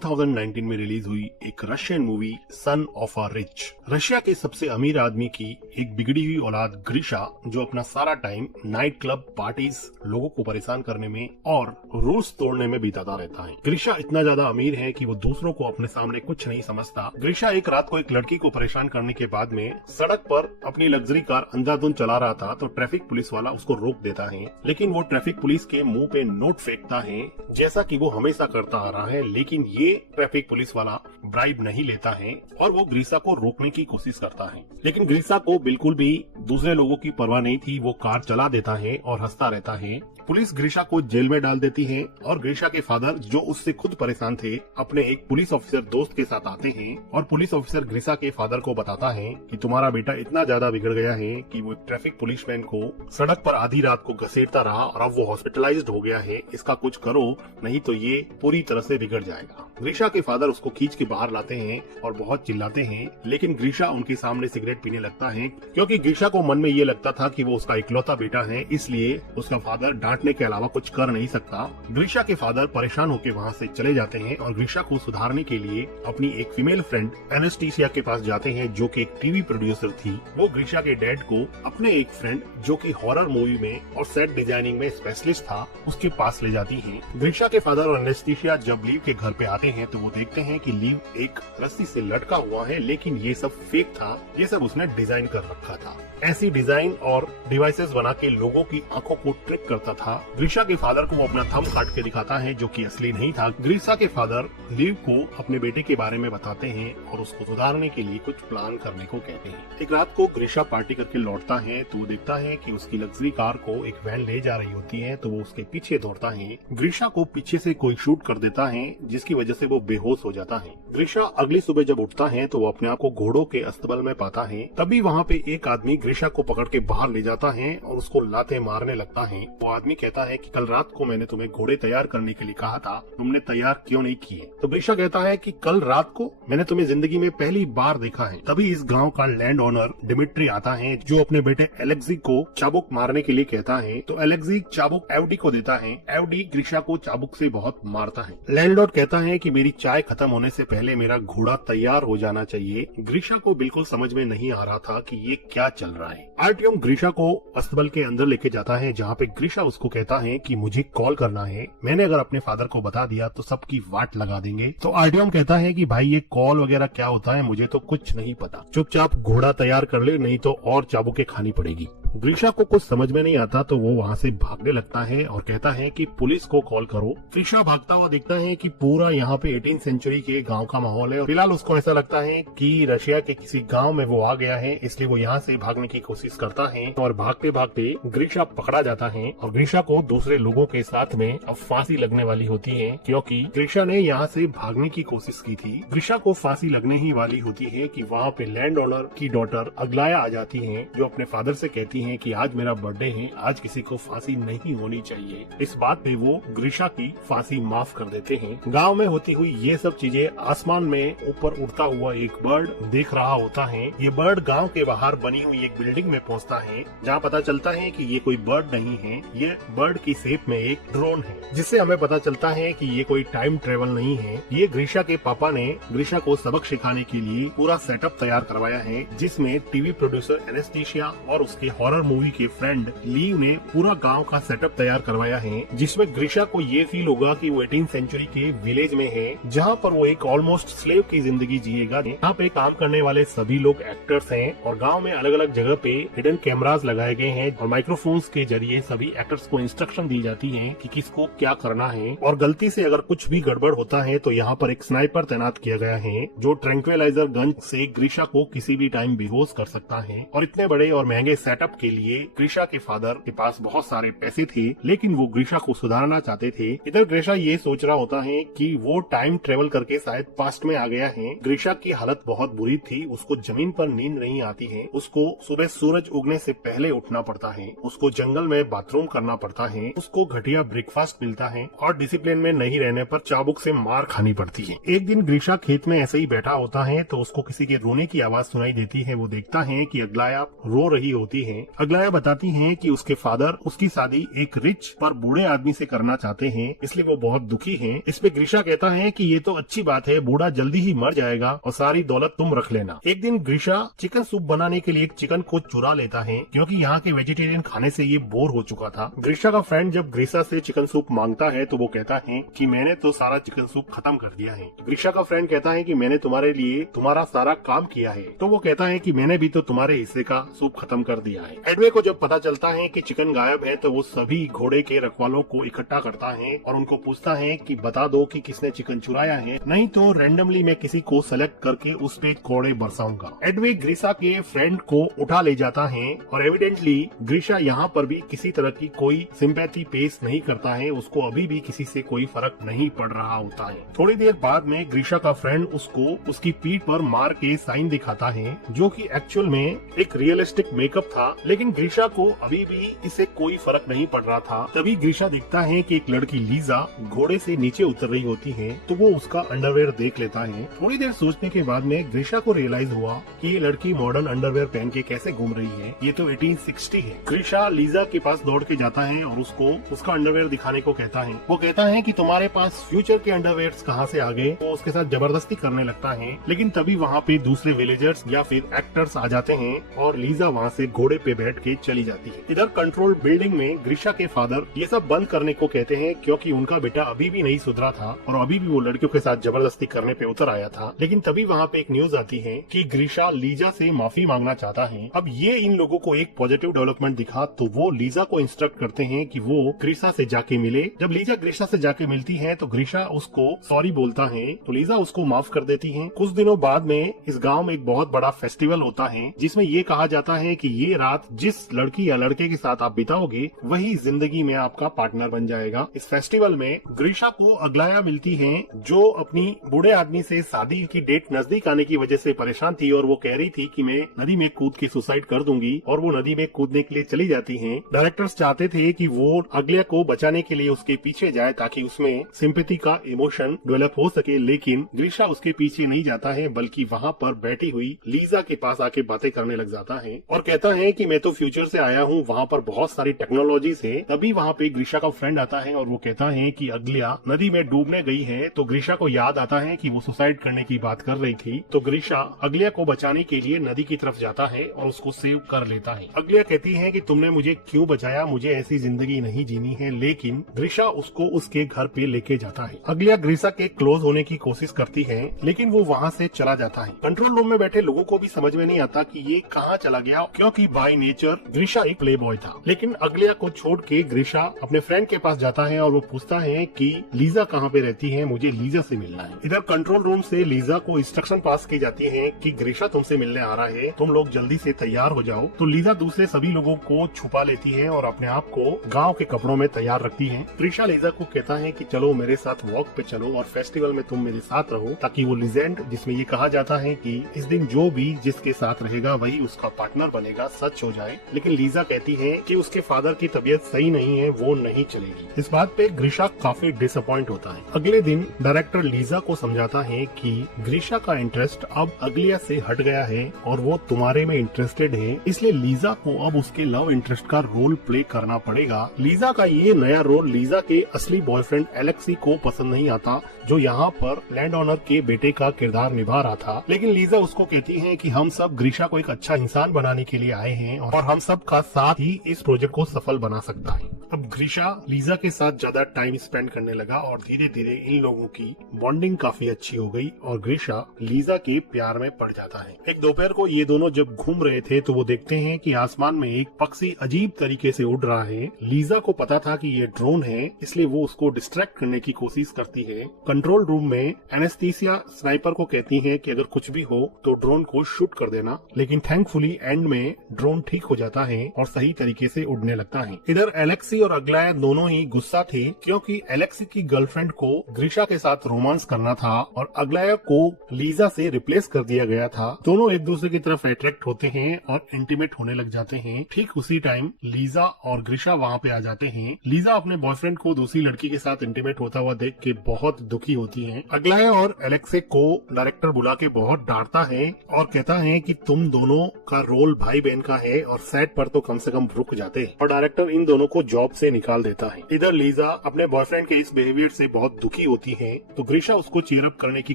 2019 में रिलीज हुई एक Russian movie son of a rich. Russia के सबसे अमीर आदमी की एक बिगड़ी हुई औलाद ग्रीशा, जो अपना सारा टाइम नाइट क्लब पार्टीज, लोगों को परेशान करने में और रूल्स तोड़ने में बिताता रहता है। ग्रीशा इतना ज्यादा अमीर है कि वो दूसरों को अपने सामने कुछ नहीं समझता। ग्रीशा एक रात को एक लड़की को परेशान करने के बाद में सड़क पर अपनी लग्जरी कार अंधाधुंध चला रहा था तो ट्रैफिक पुलिस वाला उसको रोक देता है, लेकिन वो ट्रैफिक पुलिस के मुंह पे नोट फेंकता है जैसा कि वो हमेशा करता आ रहा है। लेकिन ये ट्रैफिक पुलिस वाला ब्राइब नहीं लेता है और वो ग्रीशा को रोकने की कोशिश करता है, लेकिन ग्रीशा को बिल्कुल भी दूसरे लोगों की परवाह नहीं थी। वो कार चला देता है और हंसता रहता है। पुलिस ग्रीशा को जेल में डाल देती है और ग्रीशा के फादर, जो उससे खुद परेशान थे, अपने एक पुलिस ऑफिसर दोस्त के साथ आते हैं और पुलिस ऑफिसर ग्रीशा के फादर को बताता है कि तुम्हारा बेटा इतना ज्यादा बिगड़ गया है कि वो ट्रैफिक पुलिसमैन को सड़क पर आधी रात को घसीटता रहा और अब वो हॉस्पिटलाइज्ड हो गया है। इसका कुछ करो, नहीं तो ये पूरी तरह से बिगड़ जाएगा। ग्रीशा के फादर उसको खींच के बाहर लाते हैं और बहुत चिल्लाते हैं, लेकिन ग्रीशा उनके सामने सिगरेट पीने लगता है, क्योंकि ग्रीशा को मन में ये लगता था कि वो उसका इकलौता बेटा है, इसलिए उसका फादर डांटने के अलावा कुछ कर नहीं सकता। ग्रीशा के फादर परेशान होकर वहाँ से चले जाते हैं और ग्रीशा को सुधारने के लिए अपनी एक फीमेल फ्रेंड एनेस्टेसिया के पास जाते हैं, जो कि एक टीवी प्रोड्यूसर थी। वो ग्रीशा के डैड को अपने एक फ्रेंड, जो कि हॉरर मूवी में और सेट डिजाइनिंग में स्पेशलिस्ट था, उसके पास ले जाती है। ग्रीशा के फादर और एनेस्टेसिया जब लीव के घर पे आते हैं तो वो देखते हैं कि लीव एक रस्सी से लटका हुआ है, लेकिन ये सब फेक था, ये सब उसने डिजाइन कर रखा था। ऐसी डिजाइन और डिवाइसेस बना के लोगों की आंखों को ट्रिक करता था। ग्रीशा के फादर को वो अपना थंब काट के दिखाता है, जो कि असली नहीं था। ग्रीशा के फादर लीव को अपने बेटे के बारे में बताते हैं और उसको सुधारने के लिए कुछ प्लान करने को कहते हैं। एक रात को ग्रीशा पार्टी करके लौटता है तो वो देखता है कि उसकी लग्जरी कार को एक वैन ले जा रही होती है, तो वो उसके पीछे दौड़ता है। ग्रीशा को पीछे से कोई शूट कर देता है, जिसकी वजह से वो बेहोश हो जाता है। ग्रीशा अगली सुबह जब उठता है तो वो अपने आप को घोड़ों के अस्तबल में पाता है। तभी वहाँ पे एक आदमी ग्रीशा को पकड़ के बाहर ले जाता है और उसको लाते मारने लगता है। वो आदमी कहता है कि कल रात को मैंने तुम्हें घोड़े तैयार करने के लिए कहा था, तुमने तैयार क्यों नहीं किए? तो ग्रीशा कहता है कि कल रात को मैंने तुम्हें जिंदगी में पहली बार देखा है। तभी इस गांव का लैंड ओनर डिमिट्री आता है, जो अपने बेटे एलेक्सी को चाबुक मारने के लिए कहता है। तो एलेक्सी चाबुक एवडी को देता है। एवडी ग्रीशा को चाबुक से बहुत मारता है। लैंडलॉर्ड कहता है कि मेरी चाय खत्म होने से पहले मेरा घोड़ा तैयार हो जाना चाहिए। ग्रीशा को बिल्कुल समझ में नहीं आ रहा था कि ये क्या चल रहा है। आर्टियम ग्रीशा को अस्तबल के अंदर लेके जाता है, जहाँ पे ग्रीशा उसको कहता है कि मुझे कॉल करना है, मैंने अगर अपने फादर को बता दिया तो सबकी वाट लगा देंगे। तो आर्टियम कहता है कि भाई ये कॉल वगैरह क्या होता है, मुझे तो कुछ नहीं पता, चुपचाप घोड़ा तैयार कर ले, नहीं तो और चाबुकें खानी पड़ेगी। ग्रीशा को कुछ समझ में नहीं आता तो वो वहाँ से भागने लगता है और कहता है कि पुलिस को कॉल करो। ग्रीशा भागता हुआ देखता है कि पूरा यहाँ पे 18वीं सेंचुरी के गांव का माहौल है और फिलहाल उसको ऐसा लगता है कि रशिया के किसी गांव में वो आ गया है, इसलिए वो यहाँ से भागने की कोशिश करता है और भागते भागते ग्रीशा पकड़ा जाता है और ग्रीशा को दूसरे लोगों के साथ में अब फांसी लगने वाली होती है, क्योंकि ग्रीशा ने यहाँ से भागने की कोशिश की थी। ग्रीशा को फांसी लगने ही वाली होती है कि वहाँ पे लैंड ओनर की डॉटर अग्लाया आ जाती है, जो अपने फादर से कहती है कि आज मेरा बर्थडे है, आज किसी को फांसी नहीं होनी चाहिए। इस बात पे वो ग्रीशा की फांसी माफ कर देते हैं। गांव में होती हुई ये सब चीजें आसमान में ऊपर उड़ता हुआ एक बर्ड देख रहा होता है। ये बर्ड गांव के बाहर बनी हुई एक बिल्डिंग में पहुंचता है, जहां पता चलता है कि ये कोई बर्ड नहीं है, ये बर्ड की शेप में एक ड्रोन है, जिससे हमें पता चलता है कि ये कोई टाइम ट्रेवल नहीं है। ये ग्रीशा के पापा ने ग्रीशा को सबक सिखाने के लिए पूरा सेटअप तैयार करवाया है, जिसमें टीवी प्रोड्यूसर एनेस्टेसिया और उसके हॉरर मूवी के फ्रेंड लीव ने पूरा गांव का सेटअप तैयार करवाया है, जिसमें ग्रीशा को ये फील होगा कि वो 18वीं सेंचुरी के विलेज में है, जहां पर वो एक ऑलमोस्ट स्लेव की जिंदगी जिएगा। यहाँ पे काम करने वाले सभी लोग एक्टर्स हैं और गांव में अलग अलग जगह पे हिडन कैमरास लगाए गए हैं और माइक्रोफोन्स के जरिए सभी एक्टर्स को इंस्ट्रक्शन दी जाती है कि किसको क्या करना है, और गलती से अगर कुछ भी गड़बड़ होता है तो यहाँ पर एक स्नाइपर तैनात किया गया है, जो ट्रैंक्विलाइजर गन से ग्रीशा को किसी भी टाइम बेहोश कर सकता है। और इतने बड़े और महंगे सेटअप के लिए ग्रीशा के फादर के पास बहुत सारे पैसे थे, लेकिन वो ग्रीशा को सुधारना चाहते थे। इधर ग्रीशा ये सोच रहा होता है कि वो टाइम ट्रेवल करके शायद पास्ट में आ गया है। ग्रीशा की हालत बहुत बुरी थी, उसको जमीन पर नींद नहीं आती है, उसको सुबह सूरज उगने से पहले उठना पड़ता है, उसको जंगल में बाथरूम करना पड़ता है, उसको घटिया ब्रेकफास्ट मिलता है और डिसिप्लिन में नहीं रहने पर चाबुक से मार खानी पड़ती है। एक दिन ग्रीशा खेत में ऐसे ही बैठा होता है तो उसको किसी के रोने की आवाज सुनाई देती है। वो देखता है कि अग्लाया रो रही होती है अग्लाया बताती हैं कि उसके फादर उसकी शादी एक रिच पर बूढ़े आदमी से करना चाहते हैं, इसलिए वो बहुत दुखी हैं। इस पे ग्रीशा कहता है कि ये तो अच्छी बात है, बूढ़ा जल्दी ही मर जाएगा और सारी दौलत तुम रख लेना। एक दिन ग्रीशा चिकन सूप बनाने के लिए एक चिकन को चुरा लेता है, क्योंकि यहाँ के वेजिटेरियन खाने से ये बोर हो चुका था। ग्रीशा का फ्रेंड जब ग्रीशा से चिकन सूप मांगता है तो वो कहता है कि मैंने तो सारा चिकन सूप खत्म कर दिया है। ग्रीशा का फ्रेंड कहता है कि मैंने तुम्हारे लिए तुम्हारा सारा काम किया है, तो वो कहता है कि मैंने भी तो तुम्हारे हिस्से का सूप खत्म कर दिया है। एडवे को जब पता चलता है कि चिकन गायब है तो वो सभी घोड़े के रखवालों को इकट्ठा करता है और उनको पूछता है कि बता दो कि किसने चिकन चुराया है, नहीं तो रैंडमली मैं किसी को सेलेक्ट करके उस पे कोड़े बरसाऊंगा। एडवे ग्रीशा के फ्रेंड को उठा ले जाता है और एविडेंटली ग्रीशा यहाँ पर भी किसी तरह की कोई सिंपैथी पेश नहीं करता है, उसको अभी भी किसी से कोई फर्क नहीं पड़ रहा होता है। थोड़ी देर बाद में ग्रीशा का फ्रेंड उसको उसकी पीठ पर मार के साइन दिखाता है, जो कि एक्चुअल में एक रियलिस्टिक मेकअप था, लेकिन ग्रीशा को अभी भी इससे कोई फर्क नहीं पड़ रहा था। तभी ग्रीशा दिखता है कि एक लड़की लीजा घोड़े से नीचे उतर रही होती है, तो वो उसका अंडरवेयर देख लेता है। थोड़ी देर सोचने के बाद में ग्रीशा को रियलाइज हुआ कि ये लड़की मॉडर्न अंडरवेयर पहन के कैसे घूम रही है, ये तो 1860 है। ग्रीशा लीजा के पास दौड़ के जाता है और उसको उसका अंडरवेयर दिखाने को कहता है। वो कहता है कि तुम्हारे पास फ्यूचर के अंडरवेयर कहाँ से आ गए। वो उसके साथ जबरदस्ती करने लगता है, लेकिन तभी वहाँ पे दूसरे विलेजर्स या फिर एक्टर्स आ जाते हैं और लीजा वहाँ से घोड़े पे बैठ के चली जाती है। इधर कंट्रोल बिल्डिंग में ग्रीशा के फादर ये सब बंद करने को कहते हैं, क्योंकि उनका बेटा अभी भी नहीं सुधरा था और अभी भी वो लड़कियों के साथ जबरदस्ती करने पे उतर आया था। लेकिन तभी वहाँ पे एक न्यूज आती है कि ग्रीशा लीजा से माफी मांगना चाहता है। अब ये इन लोगों को एक पॉजिटिव डेवलपमेंट दिखा, तो वो लीजा को इंस्ट्रक्ट करते हैं कि वो ग्रीशा से जाके मिले। जब लीजा ग्रीशा से जाके मिलती है तो ग्रीशा उसको सॉरी बोलता है, तो लीजा उसको माफ कर देती है। कुछ दिनों बाद में इस गाँव में एक बहुत बड़ा फेस्टिवल होता है, जिसमें ये कहा जाता है कि ये रात जिस लड़की या लड़के के साथ आप बिताओगे वही जिंदगी में आपका पार्टनर बन जाएगा। इस फेस्टिवल में ग्रीशा को अग्लाया मिलती है, जो अपनी बूढ़े आदमी से शादी की डेट नजदीक आने की वजह से परेशान थी और वो कह रही थी कि मैं नदी में कूद के सुसाइड कर दूंगी, और वो नदी में कूदने के लिए चली जाती है। डायरेक्टर्स चाहते थे कि वो अग्लाया को बचाने के लिए उसके पीछे जाए ताकि उसमें सिंपैथी का इमोशन डेवलप हो सके, लेकिन ग्रीशा उसके पीछे नहीं जाता है, बल्कि वहाँ पर बैठी हुई लीजा के पास आके बातें करने लग जाता है और कहता है कि मैं तो फ्यूचर से आया हूँ, वहाँ पर बहुत सारी टेक्नोलॉजी है। तभी वहाँ पे ग्रीशा का फ्रेंड आता है और वो कहता है कि अग्लिया नदी में डूबने गई है। तो ग्रीशा को याद आता है कि वो सुसाइड करने की बात कर रही थी, तो ग्रीशा अग्लिया को बचाने के लिए नदी की तरफ जाता है और उसको सेव कर लेता है। अग्लिया कहती है कि तुमने मुझे क्यों बचाया, मुझे ऐसी जिंदगी नहीं जीनी है, लेकिन ग्रीशा उसको उसके घर पे लेके जाता है। अग्लिया ग्रीशा के क्लोज होने की कोशिश करती है, लेकिन वो वहाँ से चला जाता है। कंट्रोल रूम में बैठे लोगों को भी समझ में नहीं आता कि ये कहाँ चला गया, क्योंकि बाय नेचर ग्रीशा एक प्ले बॉय था। लेकिन अग्लिया को छोड़ के ग्रीशा अपने फ्रेंड के पास जाता है और वो पूछता है कि लीजा कहाँ पे रहती है, मुझे लीजा से मिलना है। इधर कंट्रोल रूम से लीजा को इंस्ट्रक्शन पास की जाती है कि ग्रीशा तुमसे मिलने आ रहा है, तुम लोग जल्दी से तैयार हो जाओ। तो लीजा दूसरे सभी लोगों को छुपा लेती है और अपने आप को गाँव के कपड़ों में तैयार रखती है। ग्रीशा लीजा को कहता है कि चलो मेरे साथ वॉक पे चलो और फेस्टिवल में तुम मेरे साथ रहो, ताकि वो लीजेंड जिसमें ये कहा जाता है कि इस दिन जो भी जिसके साथ रहेगा वही उसका पार्टनर बनेगा सच हो जाए। लेकिन लीजा कहती है कि उसके फादर की तबीयत सही नहीं है, वो नहीं चलेगी। इस बात पे ग्रीशा काफी डिसअपॉइंट होता है। अगले दिन डायरेक्टर लीजा को समझाता है कि ग्रीशा का इंटरेस्ट अब अग्लिया से हट गया है और वो तुम्हारे में इंटरेस्टेड है, इसलिए लीजा को अब उसके लव इंटरेस्ट का रोल प्ले करना पड़ेगा। लीजा का ये नया रोल लीजा के असली बॉयफ्रेंड एलेक्सी को पसंद नहीं आता, जो यहाँ पर लैंड ऑनर के बेटे का किरदार निभा रहा था। लेकिन लीजा उसको कहती है कि हम सब ग्रीशा को एक अच्छा इंसान बनाने के लिए आए हैं और हम सब का साथ ही इस प्रोजेक्ट को सफल बना सकता है। अब ग्रीशा लीजा के साथ ज्यादा टाइम स्पेंड करने लगा और धीरे धीरे इन लोगों की बॉन्डिंग काफी अच्छी हो गई और ग्रीशा लीजा के प्यार में पड़ जाता है। एक दोपहर को ये दोनों जब घूम रहे थे तो वो देखते हैं कि आसमान में एक पक्षी अजीब तरीके से उड़ रहा है। लीजा को पता था कि ये ड्रोन है, इसलिए वो उसको डिस्ट्रैक्ट करने की कोशिश करती है। कंट्रोल रूम में एनेस्थीसिया स्नाइपर को कहती है कि अगर कुछ भी हो तो ड्रोन को शूट कर देना, लेकिन थैंकफुली एंड में ड्रोन ठीक हो जाता है और सही तरीके से उड़ने लगता है। इधर एलेक्सी और अग्लाया दोनों ही गुस्सा थे क्योंकि एलेक्सी की गर्लफ्रेंड को ग्रीशा के साथ रोमांस करना था और अग्लाया को लीजा से रिप्लेस कर दिया गया था। दोनों एक दूसरे की तरफ अट्रैक्ट होते हैं और इंटीमेट होने लग जाते हैं। ठीक उसी टाइम लीजा और ग्रीशा वहाँ पे आ जाते हैं। लीजा अपने बॉयफ्रेंड को दूसरी लड़की के साथ इंटीमेट होता हुआ देख के बहुत दुखी होती है। अग्लाया और एलेक्सी को डायरेक्टर बुला के बहुत डांटता है और कहता है कि तुम दोनों का रोल भाई बहन का है और सेट पर तो कम से कम रुक जाते हैं, और डायरेक्टर इन दोनों को जॉब से निकाल देता है। इधर लीजा अपने बॉयफ्रेंड के इस बिहेवियर से बहुत दुखी होती है तो ग्रीशा उसको चीयर अप करने की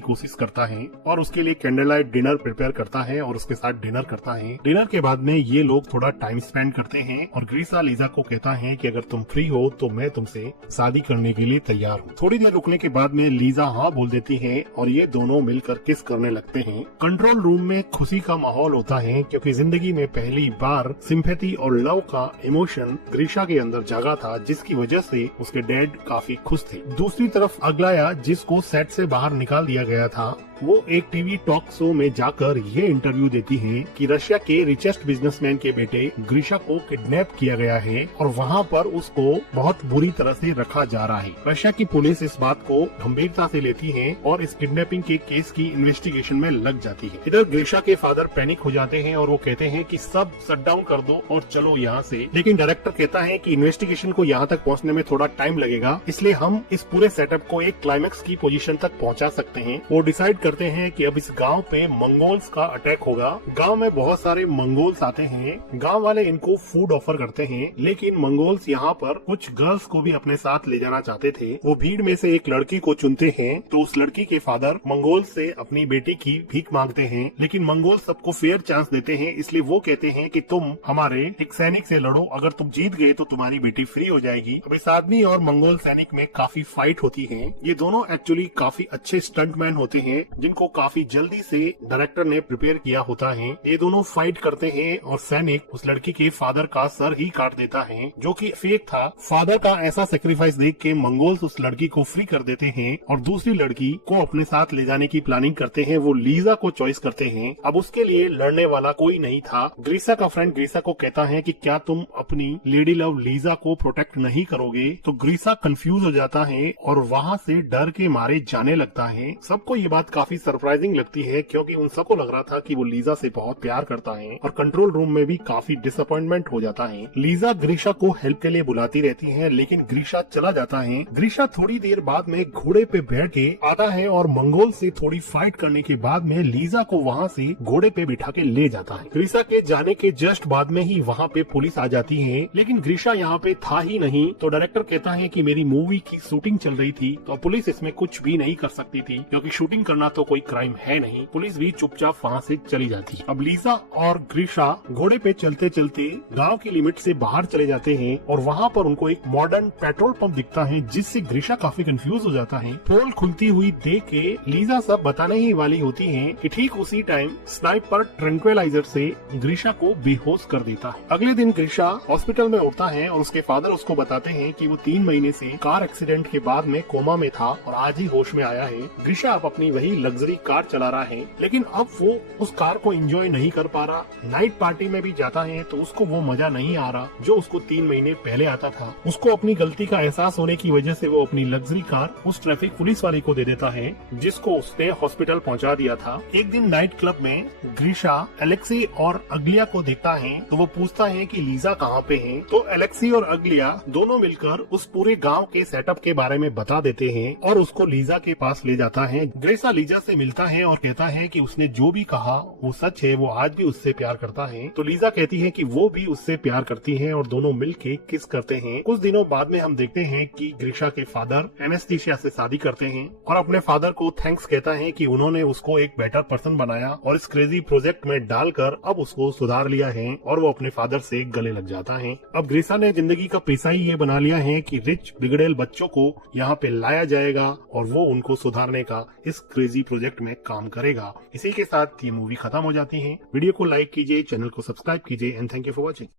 कोशिश करता है और उसके लिए कैंडल लाइट डिनर प्रिपेयर करता है और उसके साथ डिनर करता है। डिनर के बाद में ये लोग थोड़ा टाइम स्पेंड करते हैं और ग्रीशा लीजा को कहता है कि अगर तुम फ्री हो तो मैं तुमसे शादी करने के लिए तैयार हूँ। थोड़ी देर रुकने के बाद में लीजा हाँ बोल देती है और ये दोनों मिलकर किस करने लगते हैं। कंट्रोल रूम में खुशी का माहौल होता है क्योंकि जिंदगी में पहली बार सिंपैथी और लव का इमोशन ग्रीशा के अंदर जागा था, जिसकी वजह से उसके डैड काफी खुश थे। दूसरी तरफ अग्लाया, जिसको सेट से बाहर निकाल दिया गया था, वो एक टीवी टॉक शो में जाकर ये इंटरव्यू देती है कि रशिया के रिचेस्ट बिजनेसमैन के बेटे ग्रीशा को किडनैप किया गया है और वहाँ पर उसको बहुत बुरी तरह से रखा जा रहा है। रशिया की पुलिस इस बात को गंभीरता से लेती है और इस किडनैपिंग के केस की इन्वेस्टिगेशन में लग जाती है। इधर ग्रीशा के फादर पैनिक हो जाते हैं और वो कहते हैं कि सब शट डाउन कर दो और चलो यहाँ से, लेकिन डायरेक्टर कहता है कि इन्वेस्टिगेशन को यहाँ तक पहुँचने में थोड़ा टाइम लगेगा, इसलिए हम इस पूरे सेटअप को एक क्लाइमेक्स की पोजीशन तक पहुँचा सकते हैं। वो डिसाइड करते हैं कि अब इस गांव पे मंगोल्स का अटैक होगा। गांव में बहुत सारे मंगोल्स आते हैं। गांव वाले इनको फूड ऑफर करते हैं, लेकिन मंगोल्स यहाँ पर कुछ गर्ल्स को भी अपने साथ ले जाना चाहते थे। वो भीड़ में से एक लड़की को चुनते हैं तो उस लड़की के फादर मंगोल्स से अपनी बेटी की भीख मांगते हैं, लेकिन मंगोल सबको फेयर चांस देते हैं, इसलिए वो कहते हैं कि तुम हमारे एक सैनिक से लड़ो, अगर तुम जीत गए तो तुम्हारी बेटी फ्री हो जाएगी। अब इस आदमी और मंगोल सैनिक में काफी फाइट होती है। ये दोनों एक्चुअली काफी अच्छे स्टंटमैन होते हैं जिनको काफी जल्दी से डायरेक्टर ने प्रिपेयर किया होता है। ये दोनों फाइट करते हैं और सैनिक उस लड़की के फादर का सर ही काट देता है, जो कि फेक था। फादर का ऐसा सेक्रीफाइस देख के मंगोल्स उस लड़की को फ्री कर देते हैं और दूसरी लड़की को अपने साथ ले जाने की प्लानिंग करते हैं। वो लीजा को चॉइस करते हैं। अब उसके लिए लड़ने वाला कोई नहीं था। ग्रीशा का फ्रेंड ग्रीशा को कहता है कि क्या तुम अपनी लेडी लव लीजा को प्रोटेक्ट नहीं करोगे, तो ग्रीशा कंफ्यूज हो जाता है और वहाँ से डर के मारे जाने लगता है। सबको ये बात काफी सरप्राइजिंग लगती है क्योंकि उन सबको लग रहा था कि वो लीजा से बहुत प्यार करता है और कंट्रोल रूम में भी काफी डिसअपॉइंटमेंट हो जाता है। लीजा ग्रीशा को हेल्प के लिए बुलाती रहती है, लेकिन ग्रीशा चला जाता है। ग्रीशा थोड़ी देर बाद में घोड़े पे बैठ के आता है और मंगोल से थोड़ी फाइट करने के बाद में लीजा को वहाँ से घोड़े पे बिठा के ले जाता है। ग्रीशा के जाने के जस्ट बाद में ही वहाँ पे पुलिस आ जाती है, लेकिन ग्रीशा यहाँ पे था ही नहीं। तो डायरेक्टर कहता है कि मेरी मूवी की शूटिंग चल रही थी तो पुलिस इसमें कुछ भी नहीं कर सकती थी, क्योंकि शूटिंग करना तो कोई क्राइम है नहीं। पुलिस भी चुपचाप वहाँ से चली जाती है। अब लीजा और ग्रीशा घोड़े पे चलते चलते गांव की लिमिट से बाहर चले जाते हैं और वहाँ पर उनको एक मॉडर्न पेट्रोल पंप दिखता है, जिससे ग्रीशा काफी कंफ्यूज हो जाता है। पोल खुलती हुई देख के लीजा सब बताने ही वाली होती है कि ठीक उसी टाइम स्नाइपर ट्रैंक्विलाइजर से ग्रीशा को बेहोश कर देता है। अगले दिन ग्रीशा हॉस्पिटल में उठता है और उसके फादर उसको बताते हैं कि वो 3 महीने से कार एक्सीडेंट के बाद में कोमा में था और आज ही होश में आया है। ग्रीशा अब अपनी वही लग्जरी कार चला रहा है, लेकिन अब वो उस कार को एंजॉय नहीं कर पा रहा। नाइट पार्टी में भी जाता है तो उसको वो मजा नहीं आ रहा जो उसको 3 महीने पहले आता था। उसको अपनी गलती का एहसास होने की वजह से वो अपनी लग्जरी कार उस ट्रैफिक पुलिस वाले को दे देता है, जिसको उसने हॉस्पिटल पहुंचा दिया था। एक दिन नाइट क्लब में ग्रीशा एलेक्सी और अग्लिया को देखता है तो वो पूछता है कि लीजा कहाँ पे है। तो एलेक्सी और अग्लिया दोनों मिलकर उस पूरे गाँव के सेटअप के बारे में बता देते हैं और उसको लीजा के पास ले जाता है। ग्रीशा लीजा से मिलता है और कहता है कि उसने जो भी कहा वो सच है, वो आज भी उससे प्यार करता है। तो लीजा कहती है कि वो भी उससे प्यार करती है और दोनों मिलके किस करते हैं। कुछ दिनों बाद में हम देखते हैं कि ग्रीशा के फादर एनेस्थीसिया से शादी करते हैं और अपने फादर को थैंक्स कहता है कि उन्होंने उसको एक बेटर पर्सन बनाया और इस क्रेजी प्रोजेक्ट में डालकर अब उसको सुधार लिया है, और वो अपने फादर से गले लग जाता है। अब ग्रीशा ने जिंदगी का पेशा ही ये बना लिया है कि रिच बिगड़ेल बच्चों को यहाँ पे लाया जाएगा और वो उनको सुधारने का इस क्रेजी प्रोजेक्ट में काम करेगा। इसी के साथ ये मूवी खत्म हो जाती है। वीडियो को लाइक कीजिए, चैनल को सब्सक्राइब कीजिए and thank you for watching.